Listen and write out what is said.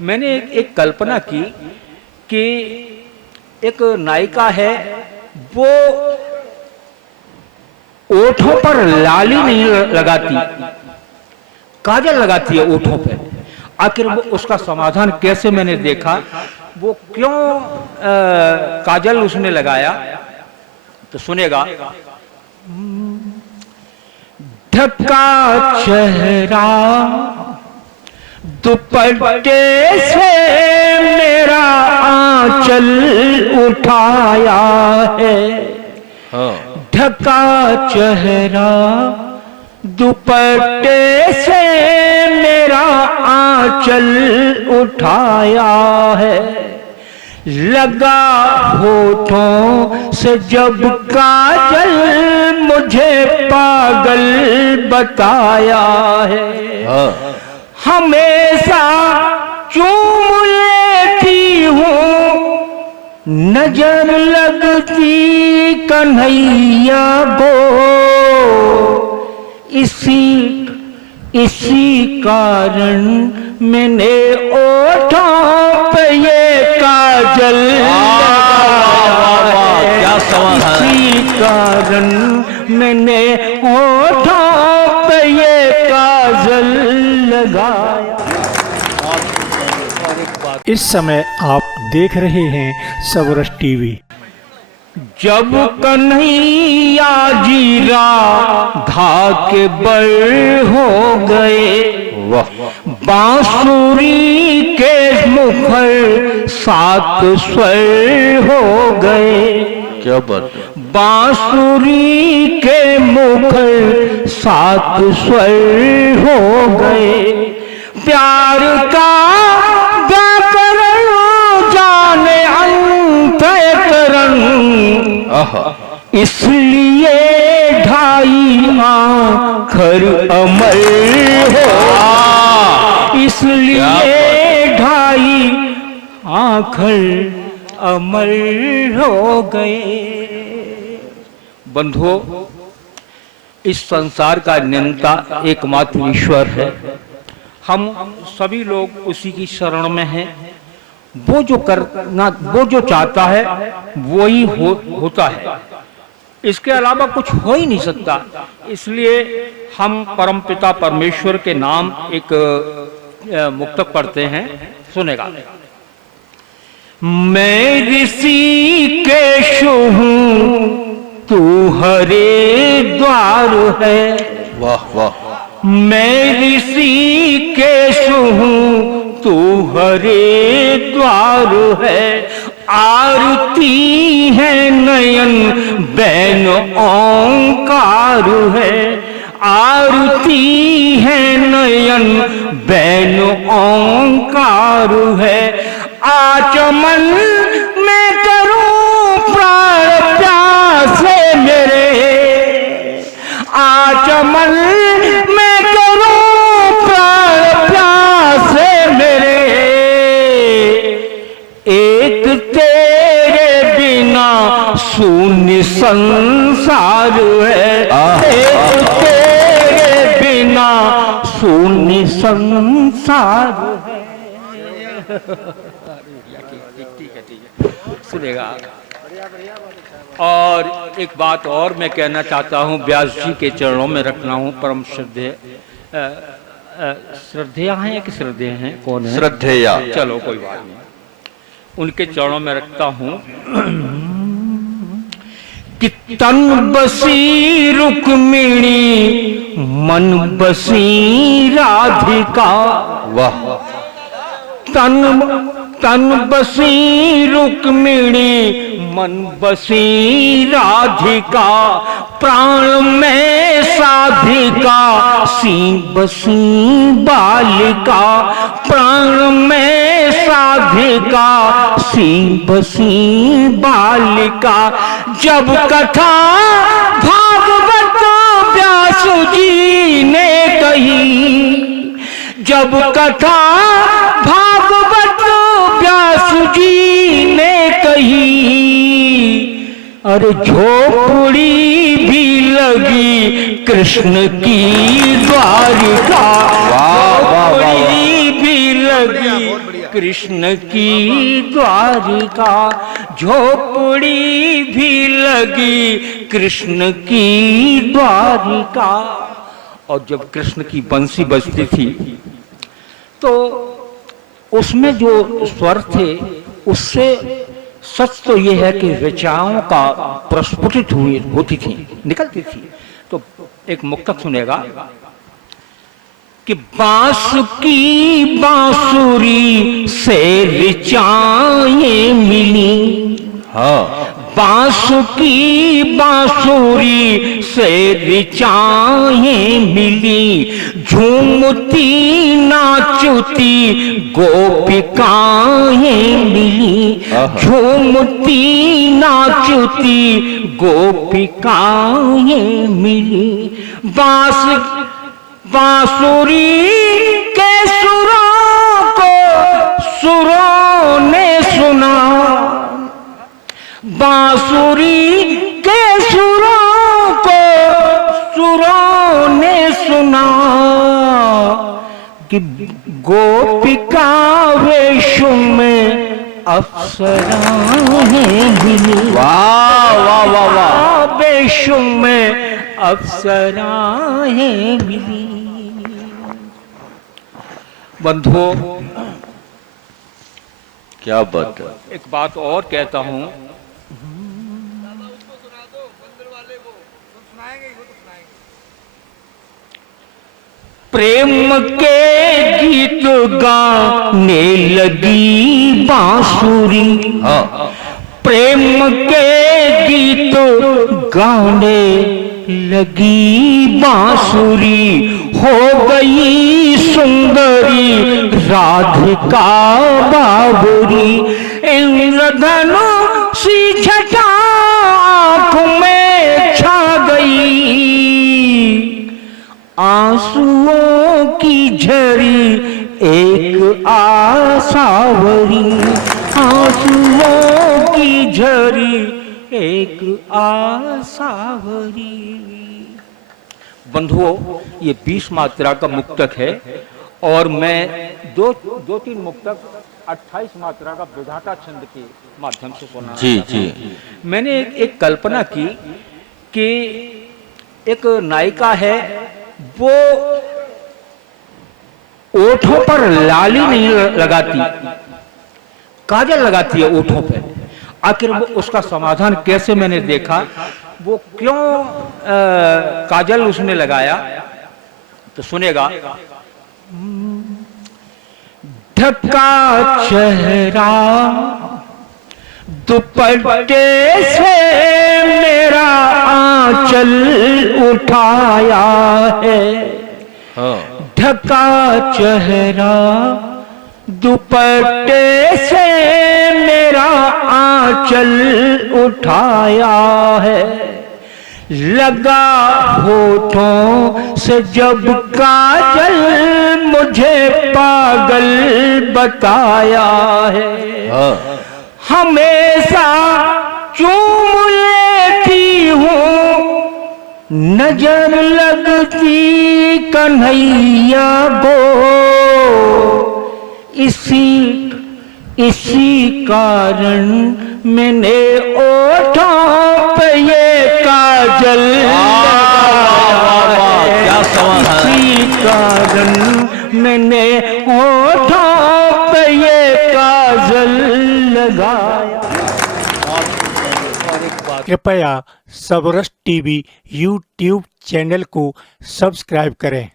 मैंने एक कल्पना की कि एक नायिका है, वो ओठों पर लाली नहीं लगाती, काजल लगाती है ओठों पे। आखिर वो उसका समाधान कैसे मैंने देखा, वो क्यों काजल उसने लगाया, तो सुनेगा। ढका चेहरा दुपट्टे से मेरा आंचल उठाया है, ढका चेहरा दुपट्टे से मेरा आंचल उठाया है, लगा होठों से जब काजल मुझे पागल बताया है, हमेशा चूम लेती हूँ नजर लगती कन्हैया को, इसी कारण मैंने ओठों पे ये काजल लगाया, इसी कारण मैंने ओठों पे ये काजल लगाया। इस समय आप देख रहे हैं सबरस टीवी। जब कन्हैया जी राधा के बर हो गए, बांसुरी के मुखर सात स्वर हो गए, क्या बात, बांसुरी के मुखर सात स्वर हो गए, प्यार का व्याकरण जाने अंतःकरण, इसलिए ढाई आखर अमर हो, इसलिए ढाई आखर अमर हो गए। बंधुओं, इस संसार का नियंता एकमात्र ईश्वर है। हम सभी लोग उसी की शरण में हैं। वो जो करना, वो जो चाहता है वो ही होता है, इसके अलावा कुछ हो ही नहीं सकता। इसलिए हम परमपिता परमेश्वर के नाम एक मुक्तक पढ़ते हैं, सुनेगा। मैं ऋषिकेश हूँ तू हरिद्वार है, वाह वाह, मैं ऋषिकेश हूँ तू हरिद्वार है, आरती है नयन बैन ओंकार है, आरती है नयन बैन ओंकार है, आचमन में करूं प्राण प्यासे मेरे, आचमन में करूं प्राण प्यासे मेरे, एक तेरे बिना शून्य संसार है, एक तेरे बिना शून्य संसार है। ठीक है, सुनेगा। और एक बात और मैं कहना चाहता हूँ, व्यास जी के चरणों में रखना हूँ। परम श्रद्धेय श्रद्धेया हैं कि श्रद्धेय हैं, कौन है? श्रद्धेया। चलो कोई बात नहीं, उनके चरणों में रखता हूँ। कि तन बसी रुक्मिणी मन बसी राधिका, वाह, तन बसी रुक्मिणी मन बसी राधिका, प्राण में साधिका सी बसी बालिका, प्राण में साधिका सी बसी बालिका। जब कथा भागवत व्यास जी ने कही, जब कथा भागवत व्यास जी ने कही, अरे झोपड़ी भी लगी कृष्ण की द्वारिका, झोपड़ी भी लगी कृष्ण की द्वारिका झोपड़ी भी लगी कृष्ण की द्वारिका। और जब कृष्ण की बंसी बजती थी तो उसमें जो स्वर थे उससे सच तो यह है कि ऋचाओं का प्रस्फुटित होती थी, निकलती थी। तो एक मुक्तक सुनेगा कि बांस की बांसुरी से ऋचाएं मिली, हाँ, बांस की बांसुरी से ऋचाएं मिली, झूमती नाचती गोपिकाएं मिली, झूमती नाचती गोपिकाएं मिली। बांसुरी के सुरों को सुरों ने सुना, बांसुरी के सुरों को सुरों ने सुना कि गोपिका वेश में अप्सराएं मिली। वाह वाह वाह वाह, वेश में अप्सराएं मिली। बंधुओं, क्या बात है। एक बात और कहता हूं, प्रेम के गीत गाने लगी बांसुरी, हाँ, प्रेम के गीत गाने लगी बांसुरी, हो गई सुंदरी राधिका बाबरी, इंद्रधनु सी छटा आँख में छा गई, आंसुओं की झरी एक आसावरी, आंसुओं की झरी एक आसावरी। बंधुओं, ये 20 मात्रा का मुक्तक है और मैं दो तीन मुक्तक 28 मात्रा का विधाता छंद के माध्यम से सुना। जी जी। मैंने एक कल्पना की कि एक नायिका है, वो ओठों पर लाली नहीं लगाती, काजल लगाती है ओठों पे। आखिर वो उसका समाधान कैसे मैंने देखा, वो क्यों काजल उसने लगाया, तो सुनेगा। ढका चेहरा दुपट्टे से मेरा आंचल उठाया है, हाँ, ढका चेहरा दुपट्टे से मेरा आंचल उठाया है, लगा होठों से जब काजल मुझे पागल बताया है, हाँ, हमेशा चूम लेती हूँ नजर लगती कन्हैया को, इसी कारण मैंने ओठों पे ये काजल लगाया है, क्या समाधान। इसी कारण मैंने ओठों पे ये काजल लगाया। कृपया सबरस टीवी यूट्यूब चैनल को सब्सक्राइब करें।